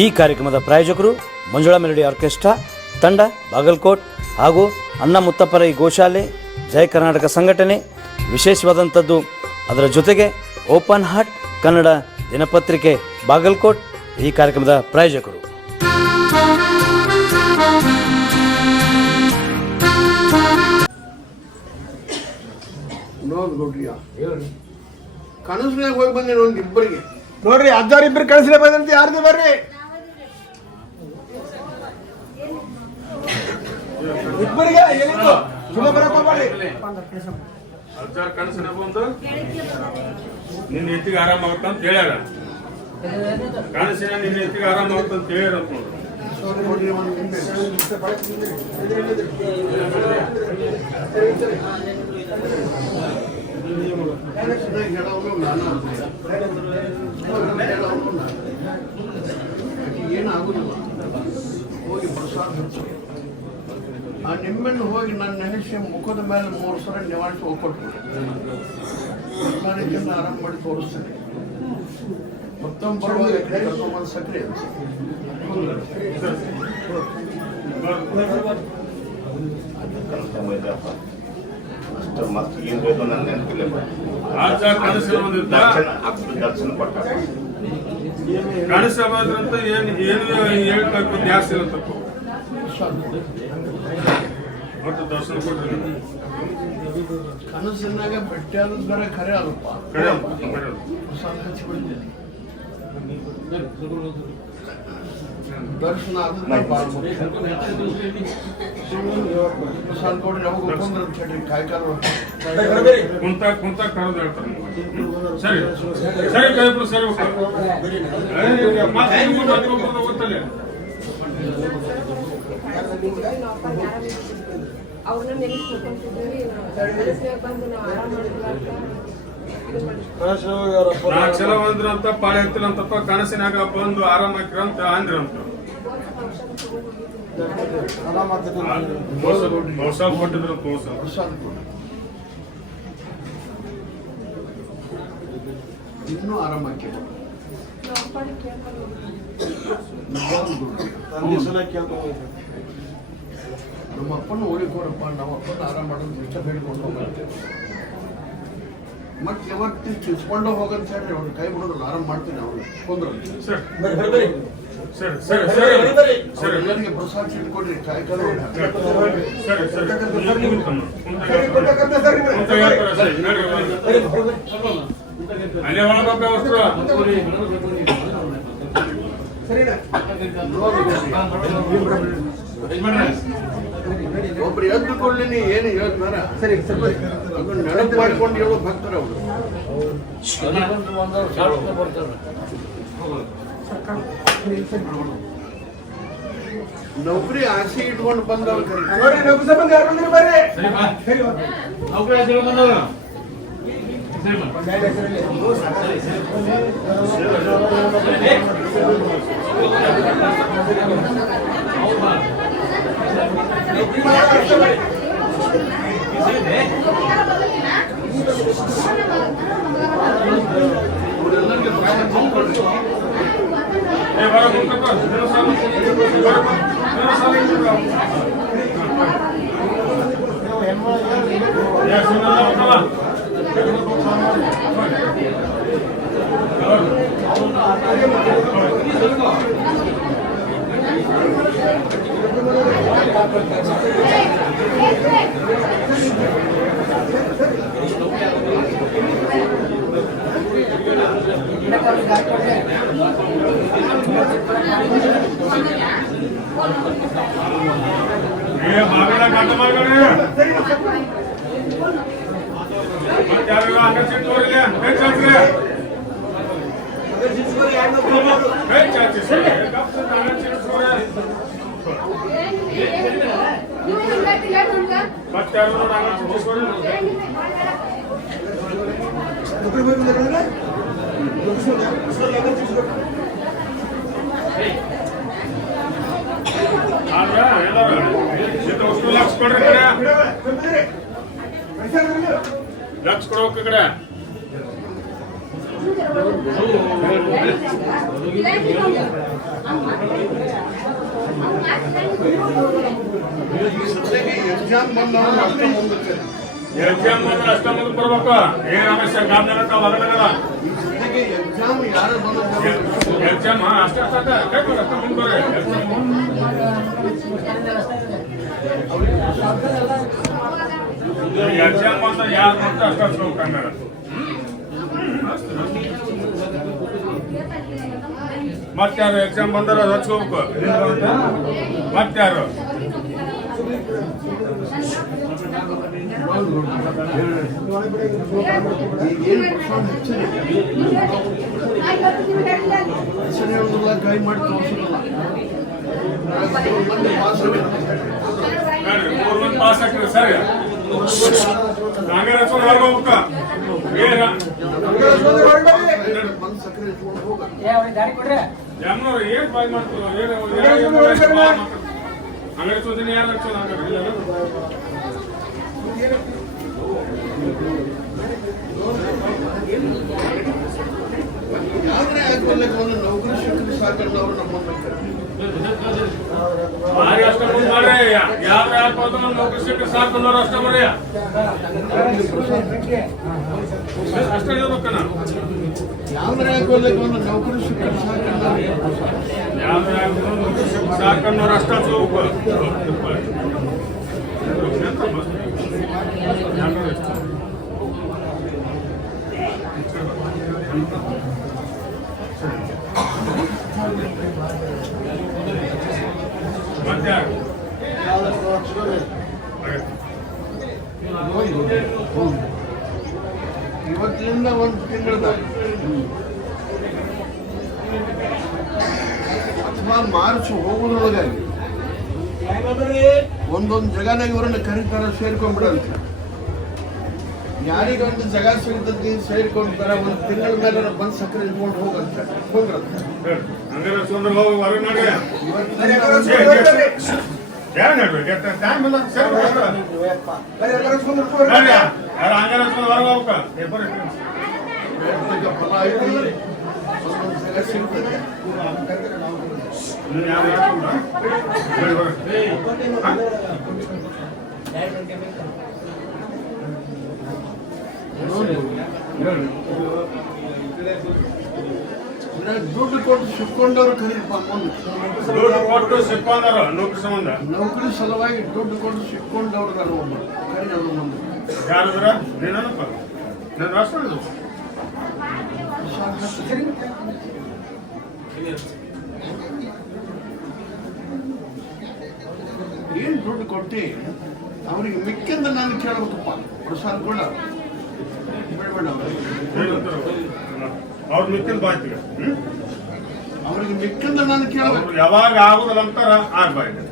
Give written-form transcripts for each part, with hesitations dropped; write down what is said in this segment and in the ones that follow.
ಈ ಕಾರ್ಯಕ್ರಮದ ಪ್ರಾಯೋಜಕರು ಮಂಜುಳಾ ಮೆಲೋಡಿ ಆರ್ಕೆಸ್ಟ್ರಾ ತಂಡ ಬಾಗಲಕೋಟ್ ಹಾಗೂ ಅನ್ನ ಮುತ್ತಪ್ಪರೈ ಗೋಶಾಲೆ ಜಯ ಕರ್ನಾಟಕ ಸಂಘಟನೆ. ವಿಶೇಷವಾದಂಥದ್ದು ಅದರ ಜೊತೆಗೆ ಓಪನ್ ಹಾರ್ಟ್ ಕನ್ನಡ ದಿನಪತ್ರಿಕೆ ಬಾಗಲಕೋಟ್ ಈ ಕಾರ್ಯಕ್ರಮದ ಪ್ರಾಯೋಜಕರು. ಕನಸಿನಾಗ ಹೋಗಿ ಬಂದೇನು ಒಂದು ಇಬ್ಬರಿಗೆ ನೋಡ್ರಿ, ಅಜ್ಜಾರಿಬ್ಬರು ಕಳಿಸ್ಲೇ ಬಂದಂತೆ. ಯಾರ್ದು ಬರ್ರಿ, ಇಬ್ಬರಿಗೆ ಹೇಳಿದ್ದು ಸುಮ್ಮನೆ ಬರಪ್ಪ ಬರ್ರಿ. ಅಜ್ಜಾರ್ ಕನಸಿನ ಬಂದು ನಿನ್ನ ಎತ್ತಿಗೆ ಆರಾಮಾಗುತ್ತೆ ಅಂತ ಹೇಳ್ಯಾರ. ಕನಸಿನ ನಿನ್ನ ಎತ್ತಿಗೆ ಆರಾಮಾಗುತ್ತೆ ಅಂತ ಹೇಳ್ಯಾರ ಅಂತ ನೋಡ್ರಿ. ಏನಾಗುದಿಲ್ಲ. ಹೋಗಿ ಪ್ರಸಾದ ಹಚ್ಚು. ಆ ನಿಮ್ಮೆಣ್ಣು ಹೋಗಿ ನನ್ನ ನೆನೆಸಿ ಮುಖದ ಮೇಲೆ 3 ಸಲ ನಿವಾಳಿಸಿ ಹೋಗ್ಕೊಟ್ರು. ಸರ್ಕಾರಕ್ಕೆಲ್ಲ ಆರಾಮ ಮಾಡಿ ತೋರಿಸ್ತೇನೆ. ಮತ್ತೊಂದು ಬರುವಾಗ ಕರ್ಕೊಂಡ್ಬಂದು ಸಕ್ಕರೆ ಕನಸ ಬಂದ್ರಂತ ಏನು ಹೇಳ್ಬೇಕು ಜಾಸ್ತಿ ಇರತ್ತಪ್ಪ. ಒಟ್ಟು ದರ್ಶನ ಕೊಡ್ರಿ. ಕನಸಿನಾಗ ಭೇಟಿಯಾದದ್ದು ಬೇರೆ ಖರೆ ಅಲ್ಲಪ್ಪ. ಪ್ರಸಾದ ಹಚ್ಚಿಬಿಡ್ತೀನಿ. ದರ್ಶನ ಆದ್ರೆ ಪ್ರಸಾದ ಕೊಡ್ರಿ. ಅವಾಗ ಒಪ್ಕೊಂಡ್ರೆ ಅಂತ ಹೇಳ್ರಿ. ಕಾಯ್ಕಾಲ ಕುಂತ ಕರೆದು ಹೇಳ್ತಾರೆ. ಸರಿ ಸರಿ ಕಾಯ್ಬಿಡು. ಸರಿ ಗೊತ್ತಲ್ಲ. ನಾಲ್ಕು ಸಲ ಬಂದ್ರಂತ ಪಾಳೆ ಎತ್ತಿರಂತಪ್ಪ. ಕನಸಿನಾಗ ಬಂದು ಆರಾಮ ಹಾಕಿರಂತ ಅಂದ್ರಂತ. ಮೋಸ ಕೊಟ್ಟಿದ್ರಂತ. ಪ್ರಸಾದ ಕೊಡ್ರಿ. ಇನ್ನೂ ಆರಾಮ ಹಾಕಿ ನಮ್ಮ ಅಪ್ಪನ ಊರಿಗೆ ಕೊಡಪ್ಪ. ನಮ್ಮ ಅಪ್ಪನ ಆರಾಮ ಮಾಡೋದು ಇಷ್ಟ ಬೇಡ್ಕೊಂಡು ಹೋಗುತ್ತೆ. ಮತ್ತೆ ಯಾವತ್ತಿ ಕಿಸ್ಕೊಂಡು ಹೋಗಂತ ಹೇಳ್ರಿ. ಅವ್ರು ಕೈ ಬಿಡೋದಿಲ್ಲ. ಆರಾಮ ಮಾಡ್ತೀನಿ. ಅವ್ರು ಕೊಂದ್ರು ಎಲ್ಲರಿಗೆ ಪ್ರಸಾದ ಚೀಟ್ ಕೊಡ್ರಿ. ಕಾಯ್ಕಾಲ ಅಲ್ಲೇ ಒಳಗ ವಸ್ತ್ರ ಒಬ್ರು ಎದ್ದುಕೊಳ್ಳಿ. ಏನು ಹೇಳ್ತಾರ ಅದನ್ನ ನೆನಪು ಮಾಡಿಕೊಂಡು ಹೇಳೋ ಭಕ್ತರ ಅವರು. ನೌಕರಿ ಆಸೆ ಇಟ್ಕೊಂಡು ಬಂದವ್ರು ನೋಡ್ರಿ, ನೌಕರಿ ಸಂಬಂಧ ಯಾರು ಬಂದಿರಿ ಬರ್ರಿ. ಲಕ್ಷ ಕೊಡೋಕೆ ಕಡೆ ಈ ಸದ್ಯಕ್ಕೆ ಎಕ್ಸಾಮ್ ಬಂದವರು ಅಷ್ಟೇ ಮುಂದಕ್ಕೆ ಎಕ್ಸಾಮ್ ಬಂದ್ರೆ ಅಷ್ಟ ಮುಂದೆ ಬರ್ಬೇಕು. ಏನ್ ಅವಶ್ಯ ಗಾಂಧಿ ಹೊರಗಡೆ ಈ ಸದ್ಯಕ್ಕೆ ಎಕ್ಸಾಮ್ ಯಾರು ಬಂದ ಎಕ್ಸಾಮ್ ಅಷ್ಟೇ ಅಷ್ಟ ಮುಂದೆ ಬರ್ರಿ. ಎಕ್ಸಾಮ್ ಬಂದ ಯಾರು ಅಂತ ಅಷ್ಟ ಹೋಗ್ತಾರ. ಮತ್ತಾರು ಎಕ್ಸಾಮ್ ಬಂದಾರ ಹಚ್ಕೋಬೇಕು. ಮತ್ತಾರು ಏನು ಹೆಸರು ಹೇಳೋದಿಲ್ಲ, ಕೈ ಮಾಡಿ ತೋರಿಸೋದಿಲ್ಲ. 3 ಮಂದಿ ಪಾಸ್ ಆಗಿದ್ದಾರೆ. 3 ಮಂದಿ ಪಾಸ್ ಆಗ್ತದೆ ಸರಿ. ಹಂಗಾರೆ ಹಚ್ಕೊಂಡು ಹೊರಗೆ ಹೋಗ್ಬೇಕ. ಬಂದು ಸಕ್ಕರೆ ಇಟ್ಕೊಂಡು ಹೋಗ. ಜಮ್ನವ್ರು ಏನ್ ಬಾಯ್ ಮಾಡ್ತಾರೆ? ಹಂಗಾರೆ ಚೋದನೆ ಯಾರು ಹಚ್ಚೋದು? ಹಂಗಾರೆ ಯಾವ್ದ್ರೆ ಆಗ್ಬೇಕು ಒಂದು ನೌಕರಿ ಸಿಕ್ಕರೆ ಸಾಕಂದವ್ರು ನಮ್ಮನ್ನು ಭಾರಿ ಅಷ್ಟ ಮುಂದೆ ಮಾಡ್ರಿ. ಯಾವ್ದು ಹಾಕೋದು ನೌಕರಿ ಸಿಕ್ಕರೆ ಸಾಕು ಅನ್ನೋರು ಅಷ್ಟ ಬರ್ರಿ. ಅಷ್ಟೇ ಹೇಳ್ಬೇಕ ನಾವು. ಯಾವ್ದ್ರೆ ಆಗ್ಬೇಕು ಒಂದು ನೌಕರಿ ಸಿಕ್ಕರೆ ಸಾಕಂದವ್ರು ಯಾವ್ದು ಹಾಕೋದು ನೌಕರಿ ಸಿಕ್ಕರೆ ಸಾಕು ಅನ್ನೋರು ಅಷ್ಟ ಹೋಗ್ಬೇಕು. ಇವತ್ತಿನಿಂದ ಒಂದು ತಿಂಗಳದ ಅಥವಾ ಮಾರ್ಚ್ ಹೋಗೋದ್ರೊಳಗಾಗಿ ಒಂದೊಂದು ಜಗದಾಗ ಇವರನ್ನ ಕರೀತಾರ, ಸೇರ್ಕೊಂಡ್ಬಿಡಂತ. ಯಾರಿಗೊಂದು ಜಗ ಸಿಗ್ತದೆ ಸೇರ್ಕೊಂಡ್ತಾರ, ಒಂದು ತಿಂಗಳ ಮೇಲೆ ಬಂದು ಸಕ್ಕರೆ ಇಟ್ಕೊಂಡು ಹೋಗಂತ ಹೋಗ್ರಂತ. ಹಂಗಾರೆ ಸುಂದರ ಹೋಗಿ ಹೊರಗೆ ನೋಡಿ. ಯಾರು ನೋಡ್ಬೇಕು? ಟೈಮ್ ಇಲ್ಲ. ಸರಿ ಹಂಗಾರೆ ಹೊರಗೆ ಹೋಗ್ಬೇಕ. ಫಲ ಐತಿ, ಒಂದೊಂದು ಜಗ ಸಿಗ್ತದೆ. ದುಡ್ಡು ಕೊಟ್ಟು ಸಿಕ್ಕೊಂಡವ್ರು ಕರೀಪ ಮುಂದೆ. ದುಡ್ಡು ಕೊಟ್ಟು ಸಿಕ್ಕೊಂಡಾರ ನೌಕರಿ ಸಂಬಂಧ. ನೌಕರಿ ಸಲುವಾಗಿ ದುಡ್ಡು ಕೊಟ್ಟು ಸಿಕ್ಕೊಂಡವ್ರು ನಾನು ಒಬ್ಬರು ಕರಿ ಅವ್ರ ಮುಂದೆ. ಯಾರಿದ್ರ? ನೀನಪ್ಪ ನಾನು ರಾಷ್ಟ್ರ ಏನು ದುಡ್ಡು ಕೊಟ್ಟು ಅವ್ರಿಗೆ ಮಿಕ್ಕಿಂದ ನಾನು ಕೇಳ್ಬೇಕಪ್ಪ. ಪ್ರಸಾದ ಕೂಡ ಬಿಡಬೇಡ ಅವ್ರ ಮಿಕ್ಕಿನ ಬಾಯ್ತಿಗ. ಅವ್ರಿಗೆ ಮಿಕ್ಕಿಂದ ನಾನು ಕೇಳಬೇಕು. ಯಾವಾಗ ಆಗುದಿಲ್ಲ ಅಂತಾರ ಆಗ್ಬಾಯ್ತು.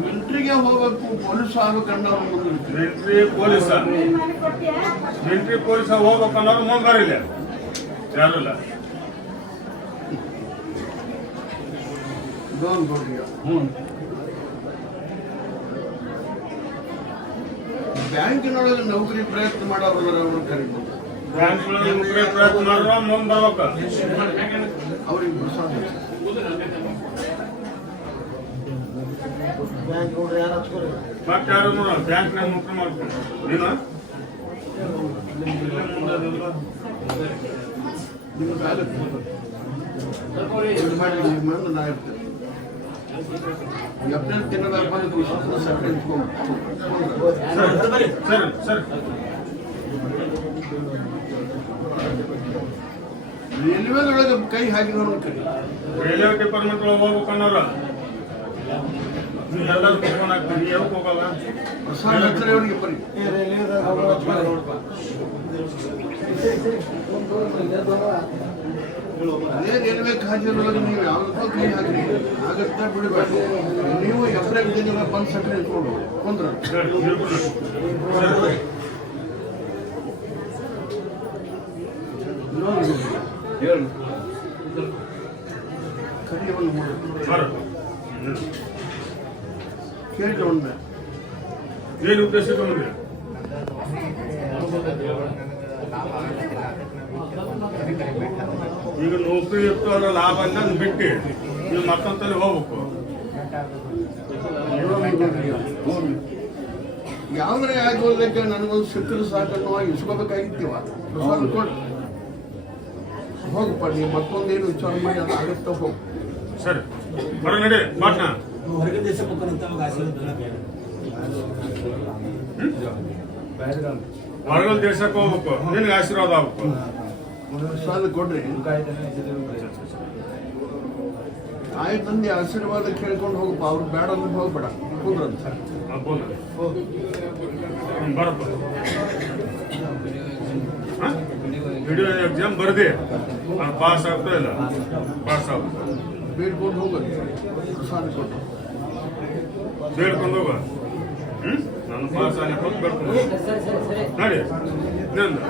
ಮಿಲಿಟ್ರಿಗೆ ಹೋಗ್ಬೇಕು, ಪೊಲೀಸ್ ಆಗ್ಬೇಕನ್ನೋರು ಮುಂದೆ ಮಿಲಿಟ್ರಿ ಪೊಲೀಸ ಹೋಗ್ಬೇಕನ್ನೋರು ಮುಂದೆ ಬರಿಲ್ಲ. ಯಾರಿಲ್ಲ. ಬ್ಯಾಂಕಿನೊಳಗೆ ನೌಕರಿ ಪ್ರಯತ್ನ ಮಾಡೋರು ಅವ್ರು ಕರೀಬೋದು. ಬ್ಯಾಂಕ್ಗಳಲ್ಲಿ ನೌಕರಿ ಪ್ರಯತ್ನ ಮಾಡಿದ್ರೆ ಮುಂದೆ ಬರ್ಬೇಕು. ಅವ್ರಿಗೆ ಪ್ರಸಾದ ಮತ್ತೆ ಯಾರು ನೋಡ ಬ್ಯಾಂಕ್ನಾಗ ನೌಕರಿ ಮಾಡ್ಕೊಂಡು ನೀನು ನಿಮ್ಗೆ ಆಗುತ್ತೆ ಮಾಡಿ ಮಂದು ನಾ ಇರ್ತೇನೆ. 17 ದಿನದಾಗ ಬಂದು ಸಕ್ಕರೆ ಇಟ್ಕೊಂಡು ಸರಿ ಸರಿ. ರೈಲ್ವೆದೊಳಗೆ ಕೈ ಹಾಕಿದವ್ರು ಕರಿ. ರೈಲ್ವೆ ಡಿಪಾರ್ಟ್ಮೆಂಟ್ ಒಳಗೆ ಹೋಗ್ಬೇಕನ್ನೋರು ನೀವು ಎಲ್ಲರೂ ಫೋನ್ ಹಾಕ್ತೀವಿ. ಯಾವಾಗ ಹೋಗಲ್ಲ? ಪ್ರಸಾದ ಹತ್ತಿರ ಅವ್ರಿಗೆ ಬರೀ ಅದೇ ರೈಲ್ವೆ ಖಾತೆಯೊಳಗೆ ನೀವು ಯಾವುದಕ್ಕೂ ಕೈ ಹಾಕಿ ಆಗತ್ತ ಬಿಡಬೇಕು. ನೀವು 17 ದಿನ ಬಂದು ಸಕ್ಕರೆ ಇಟ್ಕೊಂಡು ಕೊಂದ್ರ ಹೇಳಿ ಕರಿಯವನ್ನು ಕೇಳಿ ಒಮ್ಮೆ ಏನು ಉದ್ದೇಶ ಇಟ್ಕೊಂಡ್ರಿ? ಈಗ ನೌಕರಿ ಇತ್ತು ಅದರ ಲಾಭ ಅಂತ ಬಿಟ್ಟು ನೀವು ಮತ್ತೊಂದ್ಸಲಿ ಹೋಗ್ಬೇಕು. ಯಾವ್ದ್ರೆ ಆಗೋದಕ್ಕೆ ನನಗೊಂದು ಸಿಕ್ಕರು ಸಾಕನ್ನು ಇಸ್ಕೋಬೇಕಾಗಿತ್ತೀವ ಕೊಟ್ಟು ಹೋಗಪ್ಪ ನೀವು ಮತ್ತೊಂದೇನು ವಿಚಾರ ಮಾಡಿ ಅದು ಆಗುತ್ತಾ ಹೋಗು. ಸರಿ ಬರ ನಡಿ ಪಾಟ್ನ. ಹೊರಗೆ ದೇಶಕ್ಕೆ ಹೋಗ್ತಾರಂತ ಅವಾಗ ಆಸೆ ಹೊರಗಲ್ ದೇಶಕ್ಕೆ ಹೋಗ್ಬೇಕು, ನಿನ್ಗೆ ಆಶೀರ್ವಾದ ಆಗ್ಬೇಕು. ಸಾಲ ಕೊಡ್ರಿ ಆಯ್ತಂದು ಆಶೀರ್ವಾದ ಕೇಳ್ಕೊಂಡು ಹೋಗಪ್ಪ. ಅವ್ರು ಬೇಡ ಅಂದ್ರೆ ಹೋಗ್ಬೇಡ ಕುಂದ್ರಂತ ಬರಪ್ಪ. ವಿಡಿಯೋ ಎಕ್ಸಾಮ್ ಬರ್ದಿ ಪಾಸ್ ಆಗ್ತಾ ಇಲ್ಲ, ಪಾಸ್ ಆಗುತ್ತೆ. ಬೇಡ್ಕೊಂಡು ಹೋಗೋದು ಪ್ರಸಾದ ಕೊಟ್ಟು ಬೇಡ್ಕೊಂಡು ಹೋಗ. ನಾನು ಪಾಸ್ ಆಗಿ ಕೊಟ್ಟು ಬೇಡ್ಕೊಂಡು ಹೋಗ. ನೋಡಿ ನಂದು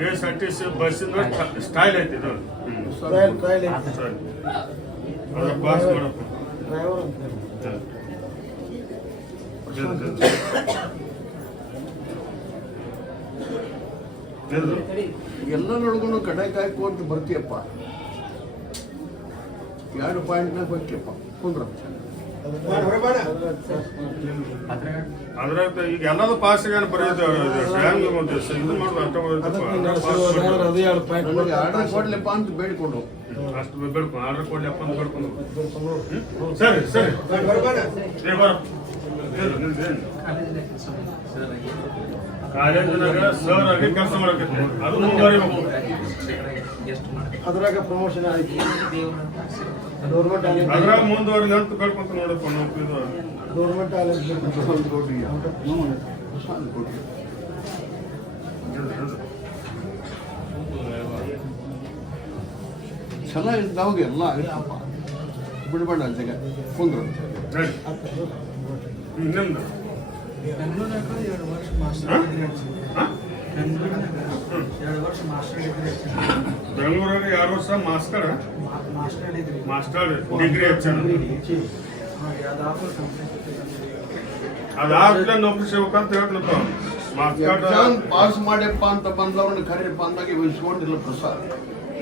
KSRTC ಬಸ್ಸಿನ ಸ್ಟೈಲ್ ಐತಿ ಇದು. ಅದ್ರ ಪಾಸ್ ಮಾಡಪ್ಪ. ಎಲ್ಲ ನೋಡ್ಕೊಂಡು ಕಡಾಯಿ ಕಾಯ್ಕೊಂತ ಬರ್ತೀಯಪ್ಪ. 2 ಪಾಯಿಂಟ್ನಾಗ ಬರ್ತೀಯಪ್ಪ ಕುಂದ್ರ. ಅದ್ರಾಗ ಈಗ ಎಲ್ಲದೂ ಪಾಸಿಗೆ ಬರೆಯೋದು ಇದು ಮಾಡೋದು ಅಷ್ಟ ನನಗೆ ಆರ್ಡರ್ ಕೊಡ್ಲಪ್ಪ ಅಂತ ಬೇಡ್ಕೊಂಡು ಅಷ್ಟು ಬೇಡ್ಕೊಂಡು ಆರ್ಡರ್ ಕೊಡ್ಲಪ್ಪ ಅಂತ ಬೇಡ್ಕೊಂಡು. ಸರಿ ಸರಿ ಕಾಲೇಜಿನಾಗ ಸರ್ ಆಗಿ ಕೆಲಸ ಮಾಡಕೈತಿ, ಅದು ಮುಂದುವರಿಬೇಕು. ಅದ್ರಾಗ ಪ್ರಮೋಷನ್ ಆಯ್ತು. ಅದ್ರಾಗ ಮುಂದುವರಿದ ಅಂತ ಬೇಡ್ಕೊಂತ ನೋಡಪ್ಪ. ಗೌರ್ಮೆಂಟ್ ಪ್ರಸಾದ ಕೊಡ್ರಿ ಪ್ರಸಾದ ಕೊಡ್ರಿ. ಛಲ ಇದ್ದಾವಾಗ ಎಲ್ಲ ಆಗುತ್ತಪ್ಪ. ಬಿಡ್ಬೇಡ ಜಗ ಕುಂದ್ರ. ನಿಮ್ದು ಬೆಂಗಳೂರಾಗ 2 ವರ್ಷ ಮಾಸ್ಟರ್ ಡಿಗ್ರಿ ಬೆಂಗಳೂರಾಗ 2 ವರ್ಷ ಮಾಸ್ಟರ್ ಡಿಗ್ರಿ ಹಚ್ಚ. ಅದಾದ್ಮೇಲೆ ನೌಕರಿ ಸಿಗ್ಬೇಕಂತ ಹೇಳ್ತಪ್ಪ. ಎಕ್ಸಾಮ್ ಪಾಸ್ ಮಾಡ್ಯಪ್ಪ ಅಂತ ಬಂದವ್ರನ್ನ ಕರೀಪ್ಪ ಅಂದಾಗ ಇಸ್ಕೊಂಡಿಲ್ಲ ಪ್ರಸಾದ್.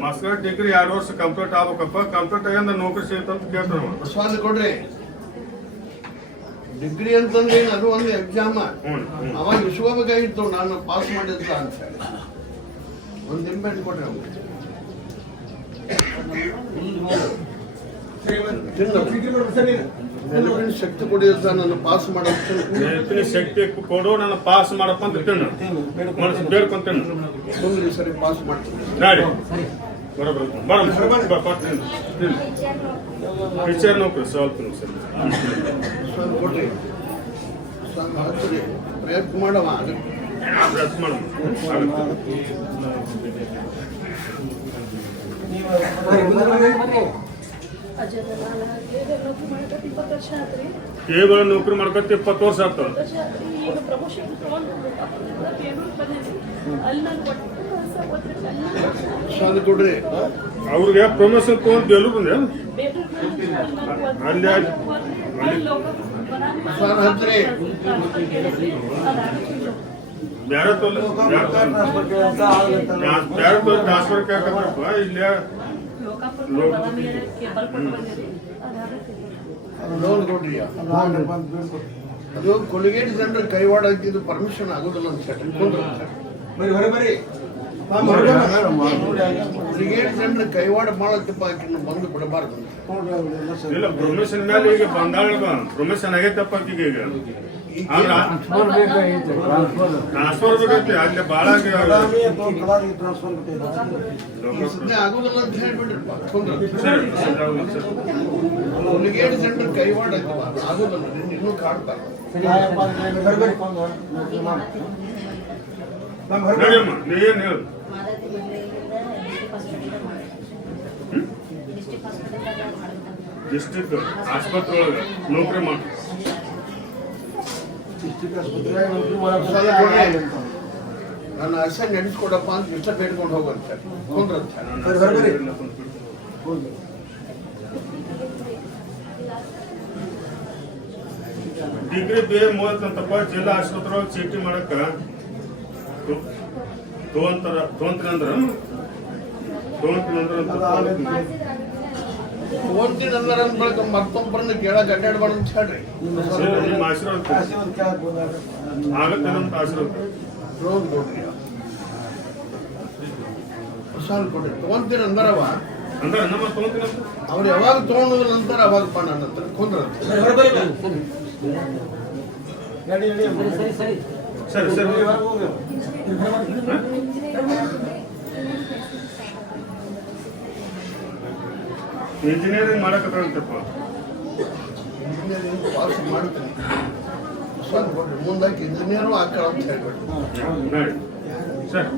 ಮಾಸ್ಟರ್ ಡಿಗ್ರಿ 2 ವರ್ಷ ಕಂಪ್ಲೀಟ್ ಆಗ್ಬೇಕಪ್ಪ. ಕಂಪ್ಲೀಟ್ ಆಗಿಂದ ನೌಕರಿ ಸಿಗುತ್ತಂತ ಕೇಳ್ತಾರ. ಪ್ರಸಾದ ಕೊಡ್ರಿ. ಡಿಗ್ರಿ ಅಂತಂದ್ರೆ ಅದು ಒಂದು ಎಕ್ಸಾಮ. ಅವಾಗ ಇಸ್ಕೋಬೇಕಾಗಿತ್ತು ನಾನು ಪಾಸ್ ಮಾಡಿದ್ದ ಅಂತ ಹೇಳಿ. ಒಂದು ನಿಂಬೆಹಣ್ಣು ಕೊಡ್ರಿ ಅವ್ರಿಗೆ. ನೆನಪಿನ ಶಕ್ತಿ ಕೊಡಿದ ನನ್ನ ಪಾಸ್ ಮಾಡೋ ನೆನಪಿನ ಶಕ್ತಿ ಕೊಡು, ನನ್ನ ಪಾಸ್ ಮಾಡಪ್ಪ ಅಂತ ತಿನ್ನು ಮನಸ್ಸು ಬೇಡ್ಕೊಂತ ಸುಮ್ಮನೆ ಸರಿ ಪಾಸ್ ಮಾಡ್ತೀನಿ. ನಾಡಿ ಬರೋಬರ್ ವಿಚಾರ ನೌಕರಿ ಸ್ವಲ್ಪ ಕೊಡ್ರಿ. ಹಚ್ಚಿರಿ, ಪ್ರಯತ್ನ ಮಾಡವ ಪ್ರಯತ್ನ ಮಾಡೋಣ. ಕೇವಲ ನೌಕರಿ ಮಾಡ್ಕೊತ 20 ವರ್ಷ ಆಯ್ತು. ಪ್ರಸಾದ ಕೊಡ್ರಿ. ಅವ್ರಿಗೆ ಪ್ರಮೋಷನ್ ತಗೊಂಡು ಬೆಲ್ಲೂ ಬಂದೆ ಅಲ್ಲಿ ಪ್ರಸಾದ ಹಚ್ಚಿರಿ. ಬೇರೆ ಟ್ರಾನ್ಸ್ಫರ್ ಹಾಕಪ್ಪ. ಇಲ್ಲೇ ಲೋನ್ ಕೊಡ್ರಿ. ಅದು ಕೊಲಿಗೇಟ್ ಜನರ ಕೈವಾಡ ಹಾಕಿದ್ದು ಪರ್ಮಿಷನ್ ಆಗೋದಿಲ್ಲ ಅಂತ ಹೇಳಿ ಕುಂದ್ರ. ಕೊಲಿಗೇಟ್ ಜನರ ಕೈವಾಡ ಮಾಡತ್ತಪ್ಪ ಆಕಿನ ಬಂದು ಬಿಡಬಾರ್ದು. ಇಲ್ಲ ಪ್ರಮೋಷನ್ ಮೇಲೆ ಈಗ ಬಂದಾಳ ಪ್ರಮೋಷನ್ ಆಗೈತಪ್ಪ ಈಗ. ಟ್ರಾನ್ಸ್ಫರ್ ಬೇಕೈತಿ ಅಲ್ಲಿ ಭಾಳ ಆಗೋದಿಲ್ಲ ಅಂತ ಹೇಳ್ಬಿಡ್ರಪ್ಪ ಕುಂದ್ರ. ಕೊಲಿಗೇಟ್ ಜನರ ಕೈವಾಡ ಆಗೋದಿಲ್ಲ. ಇನ್ನೂ ಕಾಡ್ತಾರೆ. ನೀನ್ ಹೇಳು. ಡಿಸ್ಟ್ರಿಕ್ಟ್ ಆಸ್ಪತ್ರೆ ಒಳಗೆ ನೌಕರಿ ಮಾಡಿ ನನ್ನ ಆಸೆ ನೆನೆಸ್ಕೊಡಪ್ಪ ಅಂತ ಇಷ್ಟ ಬೇಡ್ಕೊಂಡು ಹೋಗಂತ ಕುಂದ್ರಂತ. ಡಿಗ್ರಿ ಬಿ ಎ ಮುಗಿತಂತಪ್ಪ ಜಿಲ್ಲಾ ಆಸ್ಪತ್ರೆ ಚೀಟಿ ಮಾಡಕ್ಕ ತೊಗೊಂತೀನಂದ್ರ ಓದ್ತೀನಿ ಅಂದ್ರೆ ಬಳಿಕ ಮತ್ತೊಬ್ಬರನ್ನ ಕೇಳಕ್ ಅಡ್ಡಾಡ್ಬಾರ್ದು ಅಂತ ಹೇಳ್ರಿ. ನಿಮ್ಮ ಆಶೀರ್ವಾದ ಆಗತ್ತೆ ಅಂತ ಆಶೀರ್ವಾದ ರೋಗ್ ನೋಡ್ರಿ ಹೊಸಾಲ್ ಕೊಡ್ರಿ ತಗೊಂತೀನಿ ಅಂದಾರವ ಅಂದ್ರೆ ನಮ್ಮ ತೊಗೊಂತೀನಂತ ಅವ್ರು ಯಾವಾಗ ತಗೊಂಡ್ರ ನಂತರ ಅವಾಗಪ್ಪ ನನ್ನ ಹತ್ರ ಕುಂದ್ರ ಸರಿ ಸರಿ ಇಂಜಿನಿಯರಿಂಗ್ ಮಾಡಕತ್ತಂತಪ್ಪ ಇಂಜಿನಿಯರಿಂಗ್ ಪಾಸ್ ಮಾಡ್ತೀನಿ ಹೊಸಾಲ್ ಕೊಡ್ರಿ ಮುಂದಾಕಿ ಇಂಜಿನಿಯರು ಹಾಕಳ ಅಂತ ಹೇಳ್ಬೇಡಿ. ನೋಡಿ ಸರ್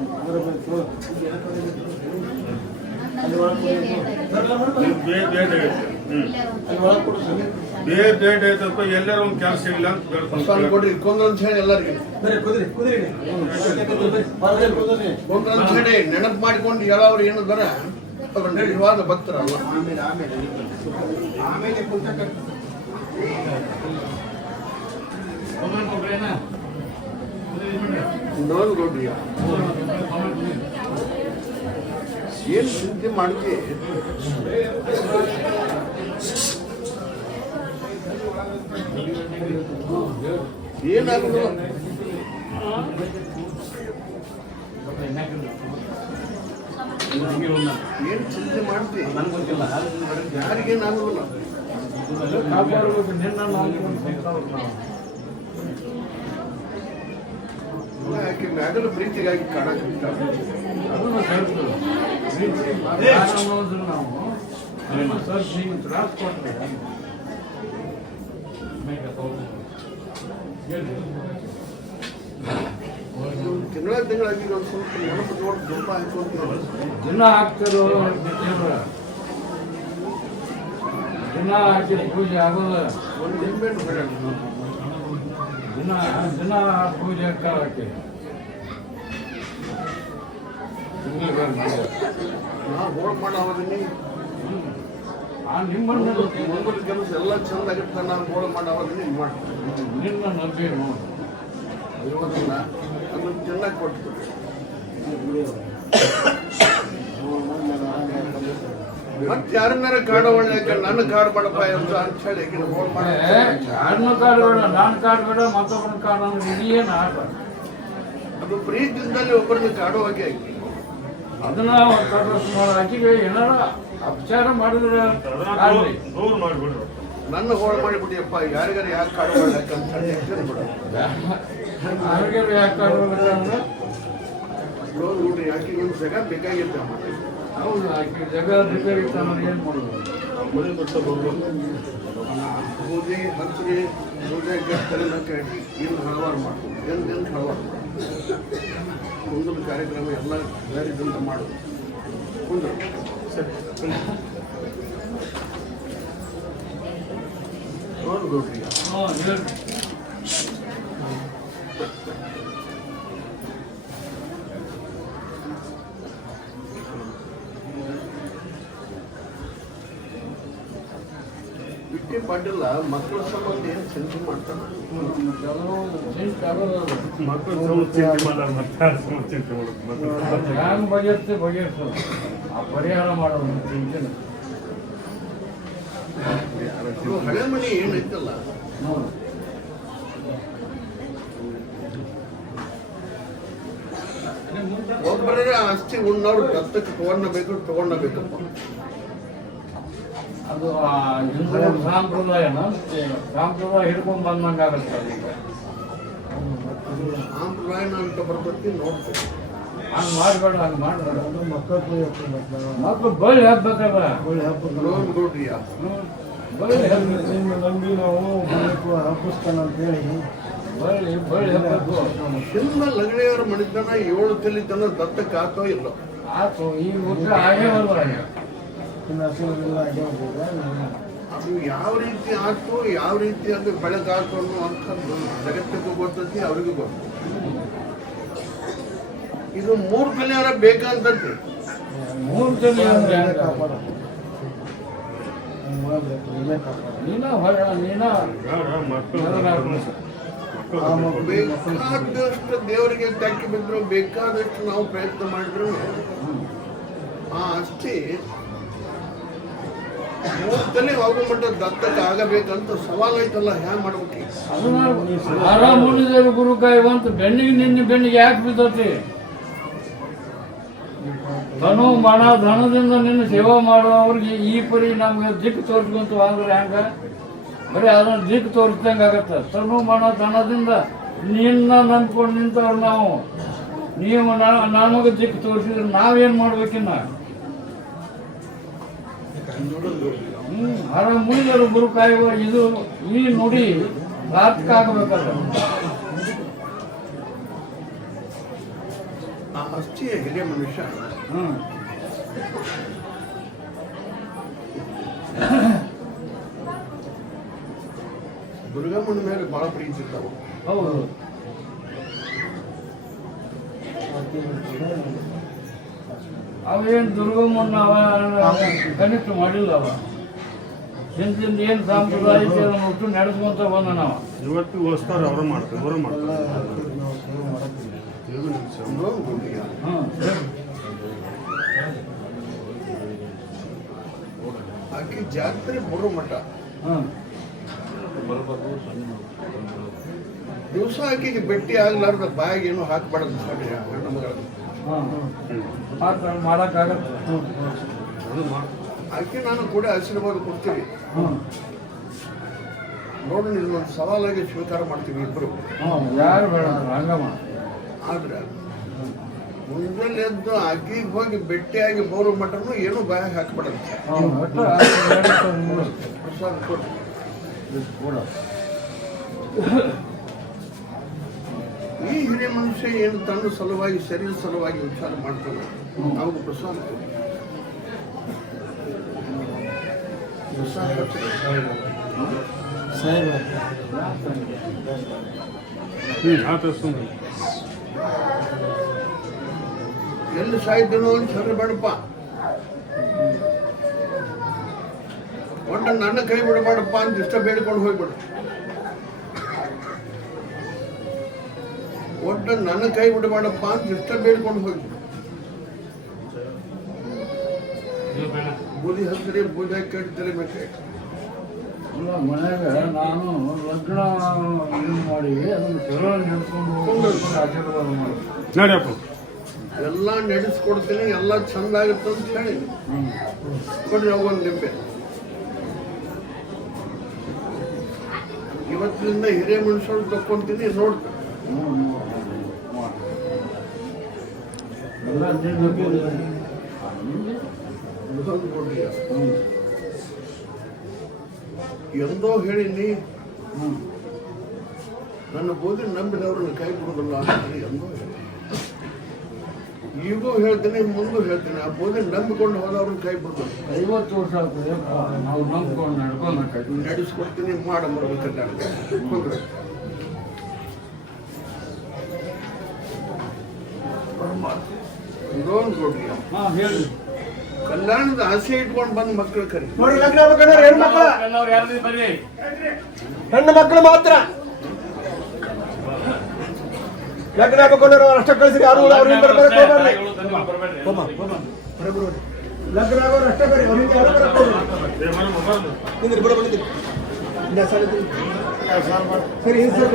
ಬೇಡ ಐತಪ್ಪ ಎಲ್ಲರೂ ಒಂದು ಕೆಲಸ ಇಲ್ಲ ಅಂತ ಹೊಸಾಲ್ ಕೊಡ್ರಿ ಕುಂದ್ರ ಅಂತ ಹೇಳಿ ಎಲ್ಲರಿಗೆ ಕುಂದ್ರ ಅಂತ ಹೇಳಿ ನೆನಪು ಮಾಡಿಕೊಂಡು ಹೇಳೋರು ಏನದಾರ ಅವ್ರ ನಿಜವಾದ ಭಕ್ತರಲ್ಲ. ನೋಡ್ಕೊಡ್ರಿ ಏನ್ ಚಿಂತೆ ಮಾಡ್ತಿ ಏನಾಗುದು ಏನ್ ಚಿಂತೆ ಮಾಡ್ತಿ ಯಾರಿಗೇನಾಗುದಿಲ್ಲ. ಯಾಕೆ ಮ್ಯಾಗಲು ಪ್ರೀತಿಗಾಗಿ ಕಾಣಕ್ಕಿಂತ ತಿಂಗಳಾಗಿ ಒಂದು ಸ್ವಲ್ಪ ನೆನಪು ನೋಡಿ ತುಂಬ ಹಾಕೊಂತೀವಿ. ದಿನ ಹಾಕ್ತಾರೋ ದಿನ ಹಾಕಿ ಪೂಜೆ ಆಗೋದ ಒಂದು ನಿಂಬೆಹಣ್ಣು ಬೇಡ ದಿನ ದಿನ ಪೂಜೆ ಹಾಕಿ ನಾ ಹೋಳ್ ಮಾಡೋವದೀನಿ ಆ ನಿಮ್ಮನ್ನು ಮುಂದಿನ ಕೆಲಸ ಎಲ್ಲ ಚಂದ ಆಗಿರ್ತಾನೆ. ನಾನು ಹೋಳ್ ಮಾಡೋವದೀನಿ ಮಾಡ್ತೀನಿ. ನಿನ್ನ ನಂಬಿ ನೋಡಿ ಇರೋದಿಲ್ಲ ಅದನ್ನು ಚೆನ್ನಾಗಿ ಕೊಟ್ಟು ಮತ್ತೆ ಯಾರನ್ನಾರ ಕಾಡು ಒಳ್ಳೆ ನನ್ನ ಕಾಡು ಮಾಡಪ್ಪ ಅಂತ ಹೇಳಿ ಹೋಳ್ ಮಾಡಿ ಯಾರನ್ನ ಕಾಡ್ಬೇಡ ನಾನು ಕಾಡ್ಬೇಡ ಮತ್ತೊಬ್ಬನ ಕಾಡು ಅಂದ್ರೆ ಇದೇನು ಆಟ. ಅದು ಪ್ರೀತಿಯಿಂದಲೇ ಒಬ್ಬರನ್ನ ಕಾಡುವಾಗೆ ಆಗಿ ಅದನ್ನ ಆಕೆಗೆ ಏನಾರ ಅಪಚಾರ ಮಾಡಿದ್ರೆ ಆಗ್ಲಿ. ದೂರ ಮಾಡಿಬಿಡ್ರು ನನ್ನ ಹೋಳ್ ಮಾಡಿಬಿಟ್ಟಿಯಪ್ಪ ಯಾರಿಗಾರ ಯಾಕೆ ಕಾಡು ಮಾಡ್ಯಾಕ ಅಂತ ಹೇಳಿ ಹೇಳ್ಬಿಡು. ಅವ್ರಿಗೆ ಯಾಕೆ ಕಾಡ್ಬೇಕಂದ್ರೆ ನೋಡ್ ನೋಡ್ರಿ ಯಾಕೆ ಒಂದು ಜಾಗ ಬೇಕಾಗಿತ್ತು. ಹೌದು ಆಕೆ ಜಗ ರಿಪೇರಿ ಇರ್ತಾನೆ ಏನು ಮಾಡೋದು. ಮನೆ ಬಿಟ್ಟು ಹೋಗ್ಬೋದು ಪೂಜೆ ಹಂಚ್ರಿ ಪೂಜೆಗೆ ತಲೆನ ಕಟ್ಟಿ ಏನು ಹಲವಾರು ಮಾಡ್ಬೋದು ಏನು ಹಲವಾರು ಮುಂದಿನ ಕಾರ್ಯಕ್ರಮ ಎಲ್ಲ ಬೇರೆದಿಂದ ಮಾಡೋದು ಕುಂದ್ರು ನೋಡ್ರಿ ಹೇಳ್ರಿ ಬಿಟ್ಟಿ ಪಾಟಿಲ್ಲ ಮಕ್ಕಳ ಸಂಬಂಧ ಏನು ಚಿಂತೆ ಮಾಡ್ತಾನೆ. ಮಕ್ಕಳು ಚಿಂತೆ ಮಾಡಲ್ಲ ಮತ್ತೆ ಚಿಂತೆ ಮಾಡೋದು ಹ್ಯಾಂಗ ಬಗೆಹರಿಸು ಆ ಪರಿಹಾರ ಮಾಡೋದು ಚಿಂತನೆ ಹಳೆ ಮನೆ ಏನೈತಲ್ಲ ನೋಡಿ. ಒಬ್ಬರೇ ಆಸ್ತಿ ಉಣ್ಣವ್ರು ದತ್ತಕ್ಕೆ ತಗೊಂಡಬೇಕಪ್ಪ. ಅದು ಹಿಂದೂ ಸಂಪ್ರದಾಯನ ಸಂಪ್ರದಾಯ ಹಿಡ್ಕೊಂಡ್ ಬಂದಂಗೆ ಆಗುತ್ತೆ ಅದಕ್ಕೆ. ಸಾಂಪ್ರದಾಯನ ಅಂತ ಬರ್ತೈತಿ ನೋಡ್ತೀವಿ. ಹಂಗೆ ಮಾಡಬೇಡ ಹಂಗೆ ಮಾಡಬೇಡ ಮಕ್ಕಳು ಬಳ್ಳಿ ಹಬ್ಬಬೇಕಲ್ಲ ನೋಡ್ರಿ ಬಳ್ಳಿ ಹಬ್ಬ ನಂಬಿ ನಾವು ಹಬ್ಬಿಸ್ತಾನ ಅಂತ ಹೇಳಿ ಬಳ್ಳಿ ಹಬ್ಬಬೇಕು. ಹಿಂದ ಲಂಗಡಿಯವರ ಮನಿತನ 7 ತಲೆ ತನ ದತ್ತಕ್ಕೆ ಆತೋ ಇಲ್ಲೋ ಆಯ್ತು ಈ ಊಟ ಆಗೇ ಬರುವಾಗ ಅದು ಯಾವ ರೀತಿ ಆಯ್ತು ಯಾವ ರೀತಿ ಅದು ಬೆಳಗಾಯ್ತು ಅನ್ನೋ ಅಂಥದ್ದು ಜಗತ್ತಿಗೂ ಗೊತ್ತೈತಿ ಅವ್ರಿಗೂ ಗೊತ್ತು. ಇದು 3 ತಲೆಯಾರ ಬೇಕಂತಂತೆ. 3 ಜನ ಅಂದ್ರೆ ನೀನ ಬೇಕಾದಷ್ಟು ದೇವರಿಗೆ ತೆಕ್ಕಿ ಬಿದ್ರು, ಬೇಕಾದಷ್ಟು ನಾವು ಪ್ರಯತ್ನ ಮಾಡಿದ್ರು ಆ ಆಸ್ತಿ ಮೂರ್ತನೇ ಆಗೋ ಮಟ್ಟ ದತ್ತಕ್ಕೆ ಆಗಬೇಕಂತ ಸವಾಲು ಐತಲ್ಲ, ಹ್ಯಾಂಗ ಮಾಡ್ಬೇಕು? ಆರಾಮುಳಿದೇವಿ ಗುರು ಕಾಯುವಂತ ಬೆನ್ನಿಗೆ ನಿನ್ನ ಬೆನ್ನಿಗೆ ಯಾಕೆ ಬಿದ್ದತಿ? ತನು ಮನ ಧನದಿಂದ ನಿನ್ನ ಸೇವೆ ಮಾಡುವವ್ರಿಗೆ ಈ ಪರಿ ನಮ್ಗೆ ದಿಕ್ಕು ತೋರಿಸ್ಕೊಂತ ಅಂದ್ರೆ ಹೆಂಗ? ಬರೀ ಅದನ್ನ ದಿಕ್ಕು ತೋರಿಸ್ದಂಗೆ ಆಗತ್ತ. ತನು ಮನ ಧನದಿಂದ ನಿನ್ನ ನಂಬ್ಕೊಂಡು ನಿಂತವ್ರು ನಾವು. ನೀವು ನಮಗೆ ದಿಕ್ಕು ತೋರಿಸಿದ್ರೆ ನಾವೇನ್ ಮಾಡ್ಬೇಕಿನ್ನ? ಆರಾಮುಳಿದರು ಗುರು ಕಾಯುವ ಇದು ಈ ನುಡಿ ಸಾರ್ಥಕ ಆಗಬೇಕಲ್ಲ. ಆ ಆಸ್ತಿಯ ಹಿರಿಯ ಮನುಷ್ಯ ದುರ್ಗಮ್ಮನ ಮೇಲೆ ಬಹಳ ಪ್ರೀತಿ ಇರ್ತಾವ. ಹೌದು. ಅವೇನು ದುರ್ಗಮ್ಮನ್ನ ಕನಿಷ್ಠ ಮಾಡಿಲ್ಲ. ಅವ ಹಿಂದಿಂದ ಏನು ಸಂಪ್ರದಾಯ ಐತೆ ಅದನ್ನು ಒಟ್ಟು ನಡೆಸ್ಕೊಂತ ಬಂದ ನಾವು. ಇವತ್ತಿಗೂ ಹೊಸ್ತಾರ ಅವ್ರ ಮಾಡ್ತಾರೆ, ಅವರ ಮಾಡ್ತಾರೆ. ಆಕೆ ಜಾತ್ರೆ ಬರೋ ಮಠ ದಿವಸ ಆಕೆಗೆ ಭೇಟಿ ಆಗ್ಲಾರ್ದ ಬಾಯಿಗೆ ಏನು ಹಾಕಬಾರ್ದು ಹೆಣ್ಣು ಮಗಳು. ಮಾಡಕ್ಕಾಗತ್ತೆ. ಆಕೆ ನಾನು ಕೂಡ ಆಶೀರ್ವಾದ ಕೊಡ್ತೀವಿ. ನೋಡಿ, ಇದೊಂದು ಸವಾಲಾಗಿ ಸ್ವೀಕಾರ ಮಾಡ್ತೀವಿ ಇಬ್ಬರು. ಯಾರು ಬೇಡ ಹಂಗಮ್ಮ. ಆದ್ರೆ ಮುಂಜಾನೆ ಎದ್ದು ಆಕೆಗೆ ಹೋಗಿ ಭೇಟಿಯಾಗಿ ಬೋರು ಮಟನು ಏನು ಬಾಯಿಗೆ ಹಾಕಬಾರ್ದು. ಪ್ರಸಾದ ಕೊಟ್ಟು ಈ ಹಿರಿಯ ಮನುಷ್ಯ ಏನು ತನ್ನ ಸಲುವಾಗಿ ಶರೀರ ಸಲುವಾಗಿ ವಿಚಾರ ಮಾಡ್ತಾನೆ, ಅವ್ರಿಗೆ ಪ್ರಸಾದ ಕೊಟ್ಟು ಎಲ್ಲಿ ಸಾಯ್ತೇನೋ ಅಂತ ಸರಿ ಬೇಡಪ್ಪ, ಒಟ್ಟು ನನ್ನ ಕೈ ಬಿಡಬೇಡಪ್ಪ ಅಂತ ಇಷ್ಟ ಬೇಡ್ಕೊಂಡು ಹೋಗ್ಬಿಡು. ಒಟ್ಟು ನನ್ನ ಕೈ ಬಿಡಬೇಡಪ್ಪ ಅಂತ ಇಷ್ಟ ಬೇಡ್ಕೊಂಡು ಹೋಗ್ಬಿಡು. ಬೂದಿ ಹಸಿರಿ ಬೂದಿ ಕೆಟ್ಟು ತಲೆಬೇಕು. ಮನೆಯಾಗ ನಾನು ಲಗ್ನ ಇದು ಮಾಡಿ ಅದನ್ನು ಚಲೋ ನಡೆಸ್ಕೊಂಡು ಆಶೀರ್ವಾದ ಮಾಡಿ ನಡಿಯಪ್ಪ ಎಲ್ಲ ನಡೆಸ್ಕೊಡ್ತೀನಿ, ಎಲ್ಲ ಚಂದ ಆಗುತ್ತೆ ಅಂತ ಹೇಳಿ ಕೊಡ್ರಿ ಒಂದು ನಿಂಬೆ. ಇವತ್ತಿನಿಂದ ಹಿರಿಯ ಮನುಷ್ಯರು ತಕ್ಕೊಂತೀನಿ, ನೋಡ್ತೀನಿ. ಎಲ್ಲ ಕೊಡ್ರಿ. ಎಂದೋ ಹೇಳಿನಿ, ನನ್ನ ಬೋಧಿ ನಂಬಿದವ್ರನ್ನ ಕೈ ಬಿಡೋದಿಲ್ಲ ಅಂತ ಹೇಳಿ ಎಂದೋ ಹೇಳಿ. ಈಗೂ ಹೇಳ್ತೀನಿ, ಮುಂದೂ ಹೇಳ್ತೀನಿ, ಆ ಬೋಧಿ ನಂಬಿಕೊಂಡು ಹೋದವ್ರನ್ನ ಕೈ ಬಿಡೋದು. 50 ವರ್ಷ ಆಗ್ತದೆ ನಾವು ನಂಬ್ಕೊಂಡು ನಡ್ಕೊಂಡು ನಡೆಸ್ಕೊಡ್ತೀನಿ, ಮಾಡಂಬರ್ಬೇಕಲ್ಲ. ಹೋಗ್ರಿ. ಲೋನ್ ಕೊಡ್ರಿ. ಹೇಳಿ. ಕಲ್ಯಾಣದ ಆಸೆ ಇಟ್ಕೊಂಡು ಬಂದು ಮಕ್ಕಳು ಕರಿ. ನೋಡಿ, ಲಗ್ನ ಆಗ್ಬೇಕಂದ್ರೆ ಹೆಣ್ಮಕ್ಳ ಹೆಣ್ಣು ಮಕ್ಕಳು ಮಾತ್ರ ಲಗ್ನ ಆಗ್ಬೇಕಂದ್ರೆ ಅಷ್ಟ ಕಳಿಸ್ರಿ. ಯಾರು ಅವ್ರಿಂದ ಬರಕ್ ಹೋಗ್ಬಾರ್ರಿ. ಲಗ್ನ ಆಗೋರು ಅಷ್ಟೇ ಬರ್ರಿ, ಅವ್ರಿಂದ ಯಾರು ಬರಕ್ ಹೋಗ್ಬಾರ್ರಿ. ನಿಂದ್ರಿ, ಬರೋ ಬಂದಿದ್ರಿ. ಸರಿ, ಸರಿ ಸರಿ ಹೆಣ್ಣು ಸರಿ.